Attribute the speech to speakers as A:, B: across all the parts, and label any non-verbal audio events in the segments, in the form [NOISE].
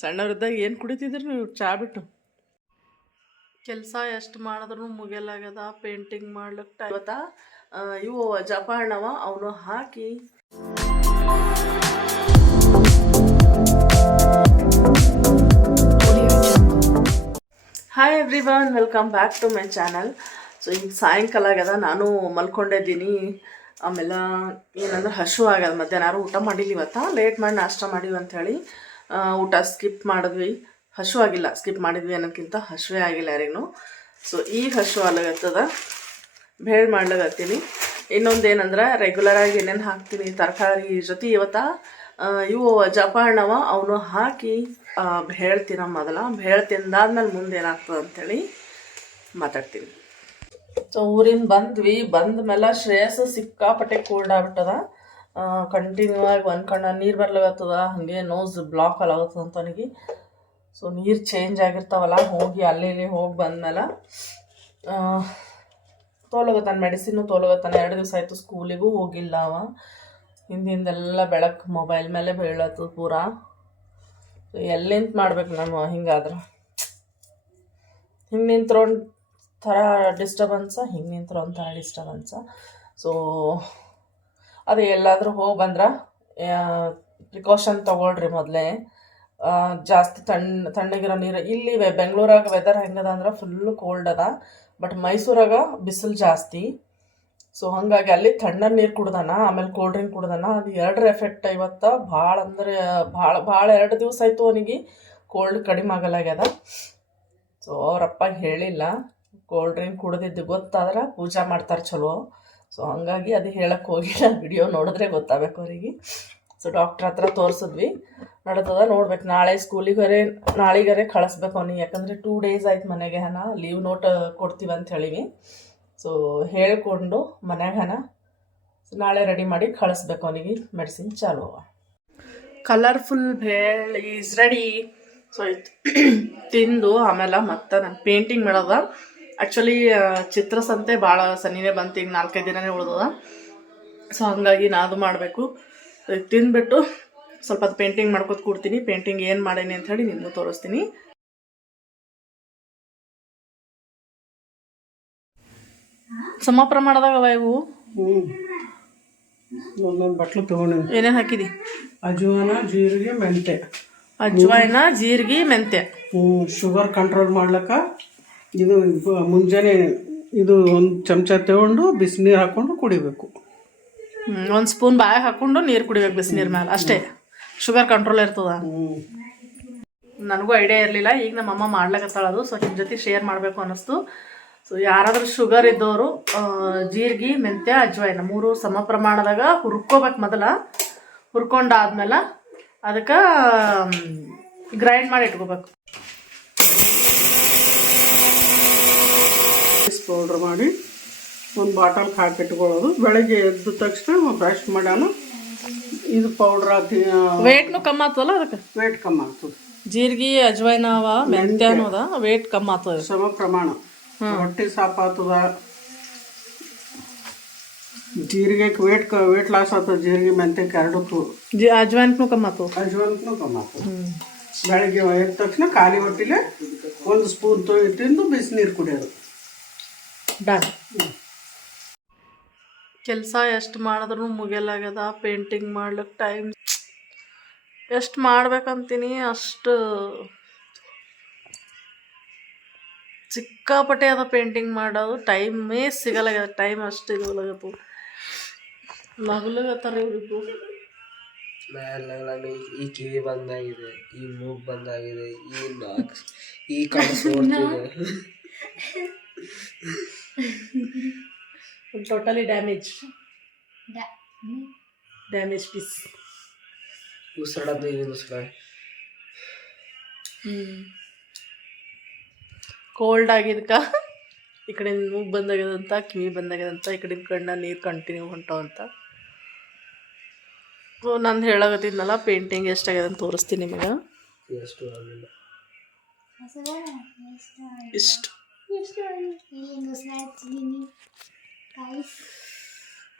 A: ಸಣ್ಣವ್ರಿದ್ದಾಗ ಏನು ಕುಡಿತಿದ್ರು ನೀವು? ಚಾ ಬಿಟ್ಟು. ಕೆಲಸ ಎಷ್ಟು ಮಾಡಿದ್ರು ಮುಗಿಯಲಾಗ್ಯದ ಪೇಂಟಿಂಗ್ ಮಾಡ್ಲಿಕ್ಕೆ ಇವತ್ತ ಇವು ಜಪಾಣವ ಅವನು ಹಾಕಿ. Hi everyone welcome back to my channel so ಈಗ ಸಾಯಂಕಾಲ ಆಗ್ಯದ, ನಾನು ಮಲ್ಕೊಂಡಿದ್ದೀನಿ ಆಮೇಲೆ ಏನಂದ್ರೆ ಹಶು ಆಗ್ಯದ ಮಧ್ಯಾಹ್ನ. ಊಟ ಮಾಡಿಲ್ಲ ಇವತ್ತ? ಲೇಟ್ ಮಾಡಿ ನಾಷ್ಟ ಮಾಡಿವಿ ಊಟ ಸ್ಕಿಪ್ ಮಾಡಿದ್ವಿ. ಹಶು ಆಗಿಲ್ಲ ಸ್ಕಿಪ್ ಮಾಡಿದ್ವಿ ಅನ್ನೋಕ್ಕಿಂತ ಹಶುವೇ ಆಗಿಲ್ಲ ಯಾರಿಗೂ. ಸೊ ಈಗ ಹಶು ಆಗ್ಲಾಗತ್ತದ ಭೇಳ್ ಮಾಡ್ಲಾಗತ್ತೀನಿ ಇನ್ನೊಂದು ಏನಂದ್ರೆ ರೆಗ್ಯುಲರ್ ಆಗಿ ಏನೇನು ಹಾಕ್ತೀನಿ, ತರಕಾರಿ ಜೊತೆ ಇವತ್ತ ಇವು ಜಪಾಣವ ಅವನು ಹಾಕಿ ಭೇಳ್ ತಿನ್ನೋ ಮೊದಲ. ಭೇಳ್ ತಿಂದಾದ್ಮೇಲೆ ಮುಂದೆ ಏನಾಗ್ತದೆ ಅಂಥೇಳಿ ಮಾತಾಡ್ತೀನಿ. ಸೊ ಊರಿಂದ ಬಂದ್ವಿ. ಬಂದ ಮೇಲೆ ಶ್ರೇಯಸ್ ಸಿಕ್ಕಾಪಟ್ಟೆ ಕೋಲ್ಡ್ ಆಗ್ಬಿಟ್ಟದ. ಕಂಟಿನ್ಯೂ ಆಗಿ ಒಂದು ಕಣ್ಣ ನೀರು ಬರ್ಲಾಗತ್ತದ ಹಾಗೆ ನೋಸ್ ಬ್ಲಾಕ್ ಅಲಾಗತ್ತದ ಅಂತ ನನಗೆ ಸೊ ನೀರು ಚೇಂಜ್ ಆಗಿರ್ತಾವಲ್ಲ, ಹೋಗಿ ಅಲ್ಲಿ ಇಲ್ಲಿ ಹೋಗಿ ಬಂದ್ಮೇಲೆ ತೋಲಗತ್ತಾನ ಮೆಡಿಸಿನ್ನು ತೋಲೋಗತ್ತಾನೆ. ಎರಡು ದಿವಸ ಆಯಿತು ಸ್ಕೂಲಿಗೂ ಹೋಗಿಲ್ಲ ಅವ. ಹಿಂದಿಂದೆಲ್ಲ ಬೆಳಕು ಮೊಬೈಲ್ ಮೇಲೆ ಬೀಳತ್ತದ ಪೂರ. ಎಲ್ಲಿಂತ ಮಾಡ್ಬೇಕು ನಮ್ಮ ಹಿಂಗಾದ್ರೆ? ಹಿಂಗೆ ನಿಂತ್ರೆ ಒಂಥರ ಥರ ಡಿಸ್ಟರ್ಬೆನ್ಸ ಹಿಂಗೆ ನಿಂತ್ರೆ ಒಂಥರ ಡಿಸ್ಟರ್ಬೆನ್ಸ ಸೊ ಅದು ಎಲ್ಲಾದರೂ ಹೋಗಿ ಬಂದ್ರೆ ಪ್ರಿಕಾಷನ್ ತೊಗೊಳ್ರಿ ಮೊದಲೇ. ಜಾಸ್ತಿ ತಣ್ಣ ತಣ್ಣಗಿರೋ ನೀರು, ಇಲ್ಲಿ ಬೆಂಗಳೂರಾಗ ವೆದರ್ ಹೆಂಗದ ಅಂದ್ರೆ ಫುಲ್ಲು ಕೋಲ್ಡ್ ಅದ ಬಟ್ ಮೈಸೂರಾಗ ಬಿಸಿಲು ಜಾಸ್ತಿ. ಸೊ ಹಾಗಾಗಿ ಅಲ್ಲಿ ತಣ್ಣನೆ ನೀರು ಕುಡ್ದಾನ, ಆಮೇಲೆ ಕೋಲ್ಡ್ ಡ್ರಿಂಕ್ ಕುಡ್ದಾನ, ಅದು ಎರಡರ ಎಫೆಕ್ಟ್ ಇವತ್ತು ಭಾಳ ಅಂದ್ರೆ, ಭಾಳ ಭಾಳ ಎರಡು ದಿವಸ ಆಯಿತು ಅವನಿಗೆ ಕೋಲ್ಡ್ ಕಡಿಮೆ ಆಗಲಾಗ್ಯದ. ಸೊ ಅವರಪ್ಪ ಹೇಳಿಲ್ಲ ಕೋಲ್ಡ್ ಡ್ರಿಂಕ್ ಕುಡ್ದಿದ್ದು ಗೊತ್ತಾದ್ರೆ ಪೂಜಾ ಮಾಡ್ತಾರೆ ಚಲೋ. ಸೊ ಹಂಗಾಗಿ ಅದು ಹೇಳಕ್ಕೆ ಹೋಗಿಲ್ಲ. ವಿಡಿಯೋ ನೋಡಿದ್ರೆ ಗೊತ್ತಾಗಬೇಕು ಅವರಿಗೆ. ಸೊ ಡಾಕ್ಟ್ರ್ ಹತ್ರ ತೋರಿಸಿದ್ವಿ. ನಡೀತದ ನೋಡ್ಬೇಕು. ನಾಳೆ ಸ್ಕೂಲಿಗರೆ, ನಾಳಿಗರೆ ಕಳಿಸ್ಬೇಕು ಅವ್ನಿಗೆ. ಯಾಕಂದರೆ ಟೂ ಡೇಸ್ ಆಯ್ತು ಮನೆಗೆ ಹಣ. ಲೀವ್ ನೋಟ್ ಕೊಡ್ತೀವಿ ಅಂತ ಹೇಳಿವಿ. ಸೊ ಹೇಳಿಕೊಂಡು ಮನೆಗೆ ಹನ ಸೊ ನಾಳೆ ರೆಡಿ ಮಾಡಿ ಕಳಿಸ್ಬೇಕು ಅವನಿಗೆ. ಮೆಡಿಸಿನ್ ಚಾಲು ಅವ. Colourful bhel is ready so ತಿಂದು ಆಮೇಲೆ ಮತ್ತೆ ನಾನು ಪೇಂಟಿಂಗ್ ಮಾಡೋದ. ಆ್ಯಕ್ಚುಲಿ ಚಿತ್ರಸಂತೆ ಭಾಳ ಸನಿನೇ ಬಂತು. ಈಗ ನಾಲ್ಕೈದು ದಿನನೇ ಉಳ್ದದ. ಸೊ ಹಂಗಾಗಿ ನಾ ಅದು ಮಾಡಬೇಕು. ತಿಂದ್ಬಿಟ್ಟು ಸ್ವಲ್ಪ ಅದು ಪೇಂಟಿಂಗ್ ಮಾಡ್ಕೊತ ಕೂಡ್ತೀನಿ. ಪೇಂಟಿಂಗ್ ಏನು ಮಾಡೀನಿ ಅಂತ ಹೇಳಿ ನಿಮಗೂ ತೋರಿಸ್ತೀನಿ. ಸಮ ಪ್ರಮಾಣದಾಗ ಅವ ಇವು?
B: ಒಂದೊಂದು ಬಟ್ಲು ತೊಗೊಂಡು
A: ಏನೇನು ಹಾಕಿದಿ?
B: ಅಜವಾನ ಜೀರಿಗೆ ಮೆಂತೆ
A: ಅಜ್ವಾನ ಜೀರಿಗೆ
B: ಮೆಂತೆ ಶುಗರ್ ಕಂಟ್ರೋಲ್ ಮಾಡ್ಲಿಕ್ಕ ಇದು ಮುಂಜಾನೆ ಇದು ಒಂದು ಚಮಚ ತಗೊಂಡು ಬಿಸಿನೀರು ಹಾಕ್ಕೊಂಡು ಕುಡಿಬೇಕು.
A: ಒಂದು ಸ್ಪೂನ್ ಬಾಯಿಗೆ ಹಾಕೊಂಡು ನೀರು ಕುಡಿಬೇಕು ಬಿಸಿನೀರ್ ಮೇಲೆ ಅಷ್ಟೇ. ಶುಗರ್ ಕಂಟ್ರೋಲ್ ಇರ್ತದ. ನನಗೂ ಐಡಿಯಾ ಇರಲಿಲ್ಲ. ಈಗ ನಮ್ಮ ಅಮ್ಮ ಮಾಡ್ಲಿಕತ್ತಾಳ ಅದು ಸೊ ನಿಮ್ಮ ಜೊತೆ ಶೇರ್ ಮಾಡಬೇಕು ಅನ್ನಿಸ್ತು. ಸೊ ಯಾರಾದರೂ ಶುಗರ್ ಇದ್ದವರು ಜೀರಿಗೆ ಮೆಂತ್ಯ ಅಜ್ವಾಯಿನ ಮೂರು ಸಮ ಪ್ರಮಾಣದಾಗ ಹುರ್ಕೋಬೇಕು ಮೊದಲ. ಹುರ್ಕೊಂಡಾದ್ಮೇಲೆ ಅದಕ್ಕೆ ಗ್ರೈಂಡ್ ಮಾಡಿ ಇಟ್ಕೋಬೇಕು.
B: ಪೌಡ್ರ್ ಮಾಡಿ ಒಂದು ಬಾಟಲ್ಗೆ ಹಾಕಿಟ್ಕೊಳ್ಳೋದು. ಬೆಳಗ್ಗೆ ಎದ್ದ ತಕ್ಷಣ ಬ್ರಷ್ ಮಾಡ್ಯಾನ ಇದು ಪೌಡ್ರ್ ಹಾಕಿ
A: ವೇಟ್ನು ಕಮ್ಮಿ ಆಗ್ತದಲ್ಲ ಅದಕ್ಕೆ?
B: ವೇಟ್ ಕಮ್ಮಿ ಆಗ್ತದೆ.
A: ಜೀರಿಗೆ ಅಜ್ವೈನ ಅವ ಮೆಂತ್ಯ. ಅನ್ನೋದ ವೇಟ್ ಕಮ್ಮಿ ಆಗ್ತದೆ
B: ಸಮ ಪ್ರಮಾಣ. ಹೊಟ್ಟೆ ಸಾಪಾತದ. ಜೀರಿಗೆ ವೇಟ್ ವೇಟ್ ಲಾಸ್ ಆಗ್ತದೆ. ಜೀರಿಗೆ ಮೆಂತ್ಯಕ್ಕೆ ಎರಡಕ್ಕೂ.
A: ಜಿ ಕಮ್ಮಿ ಆಗ್ತದೆ.
B: ಅಜ್ವಾನಕ್ಕೂ ಕಮ್ಮಿ ಆಗ್ತದೆ. ಬೆಳಗ್ಗೆ ಎದ್ದ ತಕ್ಷಣ ಖಾಲಿ ಹೊಟ್ಟಿಲೆ ಒಂದು ಸ್ಪೂನ್ ತೊಗೊಂಡು ತಿಂದು ಬಿಸಿನೀರು ಕುಡಿಯೋದು.
A: ಡನ್ ಕೆಲಸ ಎಷ್ಟು ಮಾಡಿದ್ರು ಮುಗಿಯಲಾಗ್ಯದ ಪೇಂಟಿಂಗ್ ಮಾಡ್ಲಿಕ್ಕೆ ಟೈಮ್ ಎಷ್ಟು ಮಾಡ್ಬೇಕಂತೀನಿ ಅಷ್ಟು ಸಿಕ್ಕಾಪಟ್ಟೆ ಅದ ಪೇಂಟಿಂಗ್ ಮಾಡೋದು. ಟೈಮೇ ಸಿಗಲಾಗ್ಯದ ಟೈಮ್ ಅಷ್ಟು ಇದಾಗತ್ತು ನಗಲಾಗತ್ತಾರ ಇವ್ರಿಬ್ರು
C: ಮೇಲೆ ಈ ಕಿವಿ ಬಂದಾಗಿದೆ ಈ ಮೂಗ್ ಬಂದಾಗಿದೆ ಈ ನಾಕ್ ಈ [LAUGHS] ಸೋರ್ತಿದೆ.
A: ಟೋಟಲಿ ಡ್ಯಾಮೇಜ್ ಡ್ಯಾಮೇಜ್ ಪೀಸ್
C: ಉಸಿರಾಡೋದು ಏನು ಉಸಿರಾಡ
A: ಕೋಲ್ಡ್ ಆಗಿದ್ಕ ಈ ಕಡೆ ಮೂಗು ಬಂದಾಗ್ಯದಂತ ಕಿವಿ ಬಂದಾಗ್ಯದಂತ ಈ ಕಡೆ ಕಣ್ಣ ನೀರು ಕಂಟಿನ್ಯೂ ಹೊಂಟವಂತ ಸೊ ನಂದು ಹೇಳಾಗತ್ತಿದ್ನಲ್ಲ ಪೇಂಟಿಂಗ್ ಎಷ್ಟಾಗ್ಯದ ಅಂತ ತೋರಿಸ್ತೀನಿ ನಿಮಗೆ. ಇಷ್ಟು.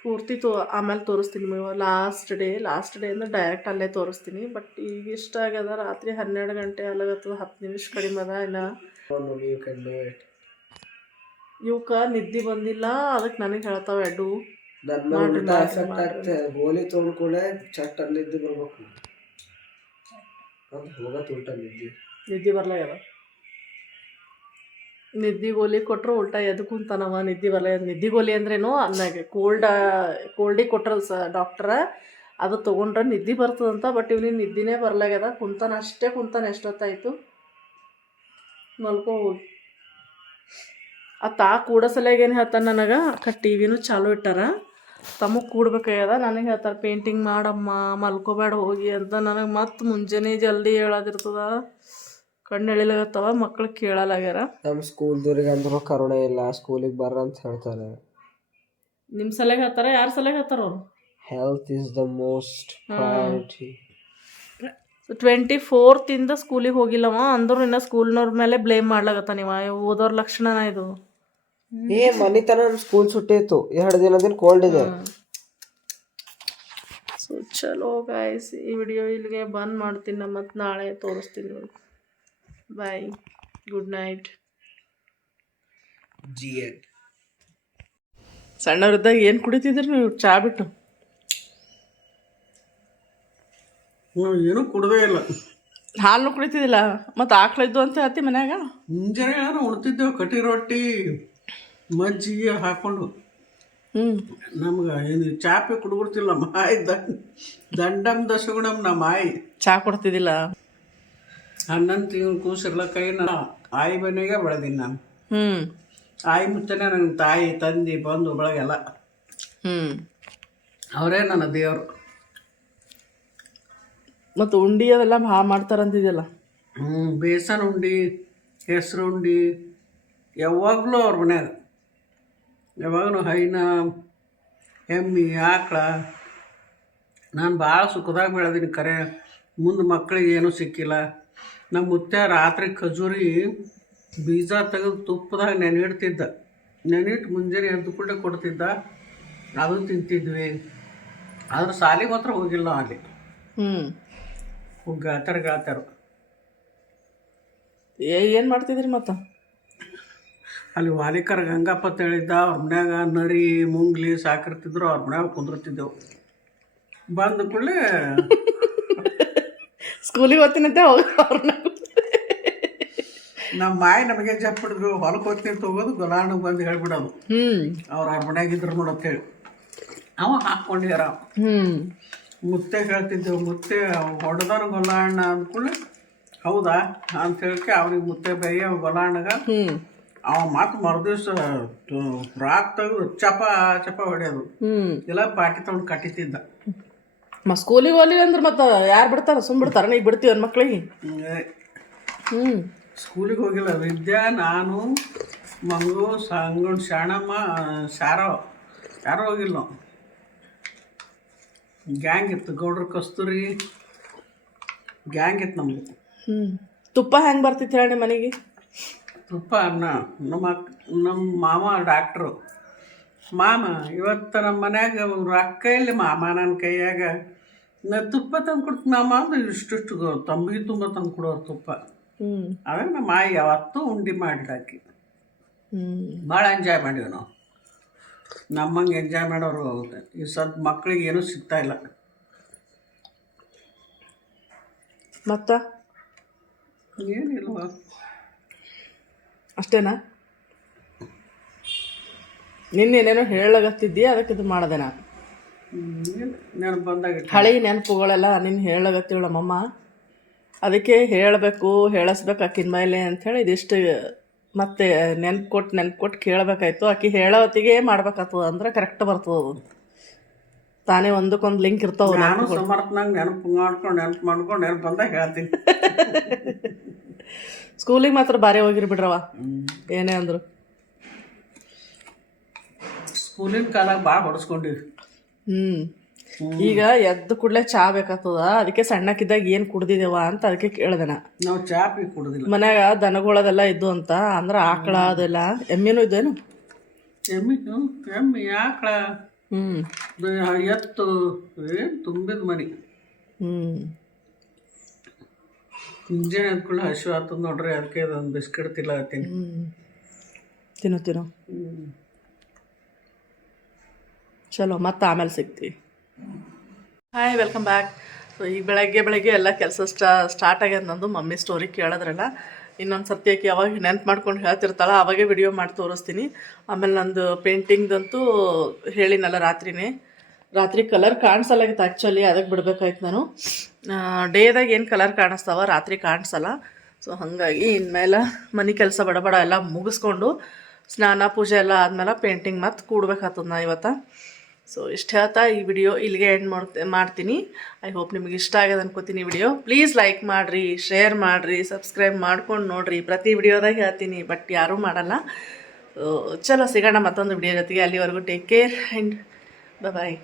A: ಪೂರ್ತಿ ತೋ ಆಮೇಲೆ ತೋರಿಸ್ತೀನಿ ಲಾಸ್ಟ್ ಡೇ ಲಾಸ್ಟ್ ಡೇ ಅಂದ್ರೆ ಡೈರೆಕ್ಟ್ ಅಲ್ಲೇ ತೋರಿಸ್ತೀನಿ. ಬಟ್ ಈಗ ಇಷ್ಟ ಆಗ್ಯದ ರಾತ್ರಿ ಹನ್ನೆರಡು ಗಂಟೆ ಅಲ್ಲಾಗತ್ತದ ಹತ್ತು ನಿಮಿಷ ಕಡಿಮೆ ಅದ
C: ಇಲ್ಲ
A: ಇವಕ್ಕ ನಿದ್ದೆ ಬಂದಿಲ್ಲ. ಅದಕ್ಕೆ ನನಗೆ ಹೇಳ್ತಾವೆ ಎಡ್ಡು
C: ಗೋಲಿ ತೊಗೊಂಡ್ ಕೂಡ ಚಟ್ ಅಲ್ಲಿದ್ದು ಬರ್ಬೇಕು. ನಿದ್ದೆ
A: ಬರ್ಲಾಗ್ಯದ? ನಿದ್ದೆ ಗೋಲಿ ಕೊಟ್ಟರು ಉಲ್ಟಾ ಎದ್ದು ಕುಂತಾನವ ನಿದ್ದೆ ಬಲ ನಿದ್ದೆ ಗೋಲಿ ಅಂದ್ರೇನು ಅನ್ನಾಗೆ ಕೋಲ್ಡ ಕೋಲ್ಡಿಗೆ ಕೊಟ್ಟರು ಸ ಡಾಕ್ಟ್ರ ಅದು ತೊಗೊಂಡ್ರೆ ನಿದ್ದೆ ಬರ್ತದಂತ ಬಟ್ ಇವ್ನಿಗೆ ನಿದ್ದಿನೇ ಬರ್ಲಾಗ್ಯದ. ಕುಂತಾನ ಅಷ್ಟೇ ಕುಂತಾನ ಎಷ್ಟೊತ್ತಾಯ್ತು? ಮಲ್ಕೋ. ಹೋಗಿ ಆ ತಾ ಕೂಡ ಏನು ಹೇಳ್ತಾನೆ ನನಗೆ? ಅಕ್ಕ ಟಿ ವಿನೂ ಚಾಲು ಇಟ್ಟಾರ. ತಮಗೆ ಕೂಡ್ಬೇಕಾಗ್ಯದ. ನನಗೆ ಹೇಳ್ತಾರೆ ಪೇಂಟಿಂಗ್ ಮಾಡಮ್ಮ, ಮಲ್ಕೋಬೇಡ ಹೋಗಿ ಅಂತ. ನನಗೆ ಮತ್ತೆ ಮುಂಜಾನೆ ಜಲ್ದಿ ಹೇಳೋದಿರ್ತದ. ಕಣ್ಣು ಎಳಿಲಾಗತ್ತವ ಮಕ್ಳು ಕೇಳಲಾಗ್ಯಾರ.
C: ನಮ್ಮ ಸ್ಕೂಲ್ದವ್ರಿಗೆ ಅಂದ್ರೂ ಕರುಣೆ ಇಲ್ಲ ಸ್ಕೂಲಿಗೆ ಬರ್ರ ಅಂತ ಹೇಳ್ತಾರೆ.
A: ನಿಮ್ಮ ಸಲಗೆ ಹೇಳ್ತಾರ ಯಾರ ಸಲಗೆ ಹೇಳ್ತಾರ ಅವ್ರು?
C: Health is the most priority
A: twenty ಫೋರ್ತಿಂದ ಸ್ಕೂಲಿಗೆ ಹೋಗಿಲ್ಲವ ಅಂದ್ರೂ ಇನ್ನ ಸ್ಕೂಲ್ನವ್ರ ಮೇಲೆ ಬ್ಲೇಮ್ ಮಾಡ್ಲಾಗತ್ತ ನೀವ. ಓದೋರ್ ಲಕ್ಷಣನ ಇದು.
C: ಏ ಮನಿತನ ನಮ್ಮ ಸ್ಕೂಲ್ ಸುಟ್ಟಿತ್ತು ಎರಡು ದಿನದಿಂದ ಕೋಲ್ಡ್ ಇದೆ.
A: ಸೊ ಚಲೋ ಗಾಯ್ಸ್ ಈ ವಿಡಿಯೋ ಇಲ್ಲಿಗೆ ಬಂದ್ ಮಾಡ್ತೀನಿ ಮತ್ತೆ ನಾಳೆ ತೋರಿಸ್ತೀನಿ ನೋಡಿ bye good night
C: G N
A: ಸಣ್ಣವ್ರಿದ್ದಾಗ ಏನು ಕುಡಿತಿದ್ರು ನೀವು? ಚಾ ಬಿಟ್ಟು.
B: ಏನೂ ಕುಡ್ದೇ ಇಲ್ಲ.
A: ಹಾಲು ಕುಡಿತಿದ್ದಿಲ್ಲ? ಮತ್ತು ಆಕಳಿದ್ದು ಅಂತ ಹೇಳ್ತಿ ಮನ್ಯಾಗ?
B: ಮುಂಜಾನೆ ಏನೋ ಉಣ್ತಿದ್ದೆವು ಕಟ್ಟಿ ರೊಟ್ಟಿ ಮಜ್ಜಿಗೆ ಹಾಕೊಂಡು.
A: ಹ್ಞೂ
B: ನಮ್ಗೆ ಏನು ಚಾಪೆ ಕುಡ್ಬಿಡ್ತಿಲ್ಲ ಮಾಯಿ ದಂಡ ದಂಡಮ್ ದಶಗುಣಮ್ ನಮ್ಮ ಆಯಿ
A: ಚಾ ಕೊಡ್ತಿದ್ದಿಲ್ಲ?
B: ಹನ್ನೊಂದು ತಿಂಗಳು ಕೂಸಿರ್ಲಕ್ಕ ಏನ? ಆಯಿ ಮನೆಗೆ ಬೆಳೆದೀನಿ ನಾನು.
A: ಹ್ಞೂ
B: ಆಯಿ ಮುತ್ತನೆ ನನ್ನ ತಾಯಿ ತಂದೆ ಬಂದು ಬೆಳಗೆಲ್ಲ.
A: ಹ್ಞೂ
B: ಅವರೇ ನನ್ನ ದೇವರು.
A: ಮತ್ತು ಉಂಡಿ ಅದೆಲ್ಲ ಭಾಳ ಮಾಡ್ತಾರಂತಿದೆಯಲ್ಲ?
B: ಹ್ಞೂ ಬೇಸನ್ ಉಂಡಿ ಹೆಸ್ರು ಉಂಡಿ ಯಾವಾಗಲೂ ಅವ್ರ ಮನ್ಯಾಗ. ಯಾವಾಗಲೂ ಹೈನ ಎಮ್ಮಿ ಆಕಳ. ನಾನು ಭಾಳ ಸುಖದಾಗ ಬೆಳೆದೀನಿ ಕರೆ. ಮುಂದೆ ಮಕ್ಕಳಿಗೆ ಏನೂ ಸಿಕ್ಕಿಲ್ಲ. ನಮ್ಮ ಮುತ್ತೆ ರಾತ್ರಿ ಖಜೂರಿ ಬೀಜ ತೆಗೆದು ತುಪ್ಪದಾಗ ನೆನೆಯಿಡ್ತಿದ್ದ. ನೆನೆಯಿಟ್ಟು ಮುಂಜಾನೆ ಎದ್ದು ಕೂಡ ಕೊಡ್ತಿದ್ದ. ಅದು ತಿಂತಿದ್ವಿ. ಆದ್ರೆ ಸಾಲಿಗೆ ಮಾತ್ರ ಹೋಗಿಲ್ಲ ಅಲ್ಲಿ.
A: ಹ್ಞೂ
B: ಗಾತರ ಗಾತಾರ.
A: ಏನು ಮಾಡ್ತಿದ್ರಿ ಮತ್ತು?
B: ಅಲ್ಲಿ ವಾಲಿಕರ ಗಂಗಪ್ಪ ಹೇಳಿದ್ದ ಅವ್ರ ಮನ್ಯಾಗ ನರಿ ಮುಂಗ್ಲಿ ಸಾಕಿರ್ತಿದ್ರು ಅವ್ರ ಮನ್ಯಾಗ ಕುಂದಿರ್ತಿದ್ದೆವು. ಬಂದ ಕೂಡಲೇ [LAUGHS]
A: ಸ್ಕೂಲಿಗೆ ಓದ್ತೀನಂತೆ ಹೋಗಿ ಅವ್ರನ್ನ
B: ನಮ್ಮ ಮಾಯಿ ನಮಗೆ ಜಪ್ ಹಿಡಿದ್ರು ಹೊಲಕ್ಕೆ ಹೋಗ್ತೀನಿ ತಗೋದು ಗೊಲಾಣಿಗೆ ಬಂದು ಹೇಳ್ಬಿಡೋದು.
A: ಹ್ಞೂ
B: ಅವ್ರು ಅವ್ರ ಮನ್ಯಾಗ ಇದ್ರು ನೋಡತ್ತೇಳಿ ಅವ ಹಾಕ್ಕೊಂಡಿರ
A: ಹ್ಞೂ
B: ಮುತ್ತೆ ಹೇಳ್ತಿದ್ದೆವು ಮುತ್ತೆ ಹೊಡೆದಾರ ಗೊಲಾಣ್ಣ ಅಂದ್ಕೊಂಡು ಹೌದಾ? ಅಂತ ಹೇಳಕ್ಕೆ ಅವ್ನಿಗೆ ಮುತ್ತೆ ಬೈಯ ಗೊಲಾಣಗ
A: ಹ್ಮ್.
B: ಅವ ಮಾತು ಮರುದಿವ್ಸ ರಾಕ್ ತೆಗೆದು ಚಪ ಚಪ ಹೊಡೆಯೋದು. ಇಲ್ಲ ಪಾಟಿ ತಗೊಂಡು ಕಟ್ಟಿತಿದ್ದ.
A: ಮ ಸ್ಕೂಲಿಗೆ ಹೋಗ್ಲಿಲ್ಲ ಅಂದ್ರೆ ಮತ್ತೆ ಯಾರು ಬಿಡ್ತಾರ? ಸುಮ್ ಬಿಡ್ತಾರ ನೀ ಬಿಡ್ತೀವಿ ನನ್ನ ಮಕ್ಳಿಗೆ. ಹ್ಞೂ
B: ಸ್ಕೂಲಿಗೆ ಹೋಗಿಲ್ಲ. ವಿದ್ಯಾ ನಾನು ಮಂಗು ಸಂಗಣ್ಣ ಶಾಣಮ್ಮ ಶಾರೋ. ಯಾರೋ ಹೋಗಿಲ್ಲ ನಾವು. ಗ್ಯಾಂಗ್ ಇತ್ತು. ಗೌಡ್ರ ಕಸ್ತೂರಿ. ಗ್ಯಾಂಗ್ ಇತ್ತು ನಮ್ಗೆ
A: ಹ್ಞೂ ತುಪ್ಪ ಹೆಂಗೆ ಬರ್ತಿತ್ತು ಹೇಳಿ ಮನೆಗೆ?
B: ತುಪ್ಪ ಅನ್ನ. ನಮ್ಮ ಅಕ್- ನಮ್ಮ ಮಾಮ ಡಾಕ್ಟ್ರು ಮಾಮ ಇವತ್ತು ನಮ್ಮ ಮನ್ಯಾಗ ರೊಕ್ಕ ಇಲ್ಲಿ ಮಾಮ ನನ್ನ ಕೈಯಾಗ ನಾ ತುಪ್ಪ ತಂದು ಕೊಡ್ತೀನಿ ನಮ್ಮ ಅಂದ್ರೆ ಇಷ್ಟಿಷ್ಟು ತಂಬಿಗೆ ತುಂಬ ತಂದು ಕೊಡೋರು ತುಪ್ಪ.
A: ಹ್ಞೂ
B: ನಮ್ಮ ಆಯಿ ಯಾವತ್ತೂ ಉಂಡಿ ಮಾಡಿಡಾಕಿ
A: ಹ್ಞೂ
B: ಭಾಳ ಎಂಜಾಯ್ ಮಾಡೀವಿ ನಾವು. ನಮ್ಮಂಗೆ ಎಂಜಾಯ್ ಮಾಡೋರು ಈ ಸದ್ ಮಕ್ಕಳಿಗೆ ಏನೂ ಸಿಗ್ತಾ ಇಲ್ಲ.
A: ಮತ್ತು?
B: ಏನಿಲ್ವ.
A: ಅಷ್ಟೇನಾ? ನಿನ್ನೇನೇನೋ ಹೇಳಗತ್ತಿದ್ದೀಯ ಅದಕ್ಕೆ ಇದು ಮಾಡಿದೆ ನಾನು.
B: ನೆನಪು ಬಂದಾಗ
A: ಹಳೆ ನೆನಪುಗಳೆಲ್ಲ ನಿನ್ನ ಹೇಳಗತ್ತಿವಳ ನಮ್ಮಮ್ಮ ಅದಕ್ಕೆ ಹೇಳಬೇಕು ಹೇಳಿಸ್ಬೇಕು ಆಕಿನ ಮೇಲೆ ಅಂಥೇಳಿ ಇದಿಷ್ಟು ಮತ್ತೆ ನೆನ್ಪು ಕೊಟ್ಟು ನೆನ್ಪು ಕೊಟ್ಟು ಕೇಳಬೇಕಾಯ್ತು. ಆಕಿ ಹೇಳೋತ್ತಿಗೆ ಮಾಡ್ಬೇಕಾಗ್ತದ ಅಂದ್ರೆ ಕರೆಕ್ಟ್ ಬರ್ತದ ಅದು. ತಾನೇ ಒಂದಕ್ಕೊಂದು ಲಿಂಕ್ ಇರ್ತಾವ
B: ನಾನು ಸಮರ್ಥನಾಗ ನೆನಪು ಮಾಡ್ಕೊಂಡು ನೆನಪು ಮಾಡ್ಕೊಂಡು ನೆನಪು ಬಂದಾಗ ಹೇಳ್ತೀನಿ. [LAUGHS]
A: ಸ್ಕೂಲಿಗೆ ಮಾತ್ರ ಬಾರಿ ಹೋಗಿರ್ಬಿಡ್ರವ ಏನೇ ಅಂದ್ರು.
B: ಸ್ಕೂಲಿನ ಕಾಲಾಗ ಭಾಳ ಹೊಡೆಸ್ಕೊಂಡಿವಿ.
A: ಹ್ಞೂ ಈಗ ಎದ್ದು ಕೂಡಲೇ ಚಾ ಬೇಕಾಗ್ತದ. ಅದಕ್ಕೆ ಸಣ್ಣಕ್ಕಿದ್ದಾಗ ಏನು ಕುಡ್ದಿದೇವ ಅಂತ ಅದಕ್ಕೆ ಕೇಳ್ದೆ ನಾ
B: ನಾವು ಚಾ ಕುಡ್ದಿಲ್ಲ.
A: ಮನ್ಯಾಗ ದನಗಳದೆಲ್ಲ ಇದ್ದು ಅಂತ ಅಂದ್ರೆ ಆಕಳ ಅದೆಲ್ಲ. ಎಮ್ಮೆನೂ ಇದ್ದೇನು
B: ಎಮ್ಮಿ ಎಮ್ಮಿ ಆಕಳ. ಹ್ಮ್. ಎತ್ತು ಏನು ತುಂಬಿದ ಮನೆ.
A: ಹ್ಮ್.
B: ಮುಂಜಾನೆ ಅಂದ್ಕೊಳ್ಳಿ ಹಸಿವು ಆತದ ನೋಡ್ರಿ ಅದಕ್ಕೆ ಅದೊಂದು ಬಿಸ್ಕಿಟ್ ತಿನ್ನತ್ತೀನಿ
A: ಹ್ಮ್. ತಿನ್ನು ತಿನ್ನು. ಚಲೋ. ಮತ್ತೆ ಆಮೇಲೆ ಸಿಗ್ತೀವಿ ಹಾಯ್ ವೆಲ್ಕಮ್ ಬ್ಯಾಕ್ ಸೊ ಈಗ ಬೆಳಗ್ಗೆ ಬೆಳಗ್ಗೆ ಎಲ್ಲ ಕೆಲಸ ಸ್ಟಾ ಸ್ಟಾರ್ಟ್ ಆಗ್ಯದ ನಂದು ಮಮ್ಮಿ ಸ್ಟೋರಿ ಕೇಳಿದ್ರಲ್ಲ. ಇನ್ನೊಂದು ಸತ್ಯಕ್ಕೆ ಯಾವಾಗ ನೆನ್ಪು ಮಾಡ್ಕೊಂಡು ಹೇಳ್ತಿರ್ತಾಳೆ, ಅವಾಗೇ ವಿಡಿಯೋ ಮಾಡಿ ತೋರಿಸ್ತೀನಿ. ಆಮೇಲೆ ನಂದು ಪೇಂಟಿಂಗ್ದಂತೂ ಹೇಳಿನಲ್ಲ ರಾತ್ರಿನೇ. ರಾತ್ರಿ ಕಲರ್ ಕಾಣಿಸಲ್ಲಾಗಿತ್ತು ಆ್ಯಕ್ಚುಲಿ ಅದಕ್ಕೆ ಬಿಡ್ಬೇಕಾಯ್ತು ನಾನು. ಡೇದಾಗ ಏನು ಕಲರ್ ಕಾಣಿಸ್ತಾವ ರಾತ್ರಿ ಕಾಣಿಸಲ್ಲ. ಸೊ ಹಾಗಾಗಿ ಇನ್ಮೇಲೆ ಮನೆ ಕೆಲಸ ಬಡಬಡ ಬಡ ಎಲ್ಲ ಮುಗಿಸ್ಕೊಂಡು ಸ್ನಾನ ಪೂಜೆ ಎಲ್ಲ ಆದ್ಮೇಲೆ ಪೇಂಟಿಂಗ್ ಮತ್ತು ಕೂಡ್ಬೇಕಾಗ್ತದ ನಾ ಇವತ್ತು. ಸೊ ಇಷ್ಟು ಹೇಳ್ತಾ ಈ ವಿಡಿಯೋ ಇಲ್ಲಿಗೆ ಎಂಡ್ ಮಾಡ್ತೆ, ಮಾಡ್ತೀನಿ. ಐ ಹೋಪ್ ನಿಮಗೆ ಇಷ್ಟ ಆಗ್ಯದ ಅನ್ಕೋತೀನಿ ವಿಡಿಯೋ ಪ್ಲೀಸ್ ಲೈಕ್ ಮಾಡಿರಿ ಶೇರ್ ಮಾಡಿರಿ ಸಬ್ಸ್ಕ್ರೈಬ್ ಮಾಡ್ಕೊಂಡು ನೋಡಿರಿ. ಪ್ರತಿ ವಿಡಿಯೋದಾಗ ಹೇಳ್ತೀನಿ ಬಟ್ ಯಾರೂ ಮಾಡಲ್ಲ. ಚಲೋ, ಸಿಗೋಣ ಮತ್ತೊಂದು ವಿಡಿಯೋ ಜೊತೆಗೆ. ಅಲ್ಲಿವರೆಗೂ ಟೇಕ್ ಕೇರ್ ಆ್ಯಂಡ್ ಬಾಯ್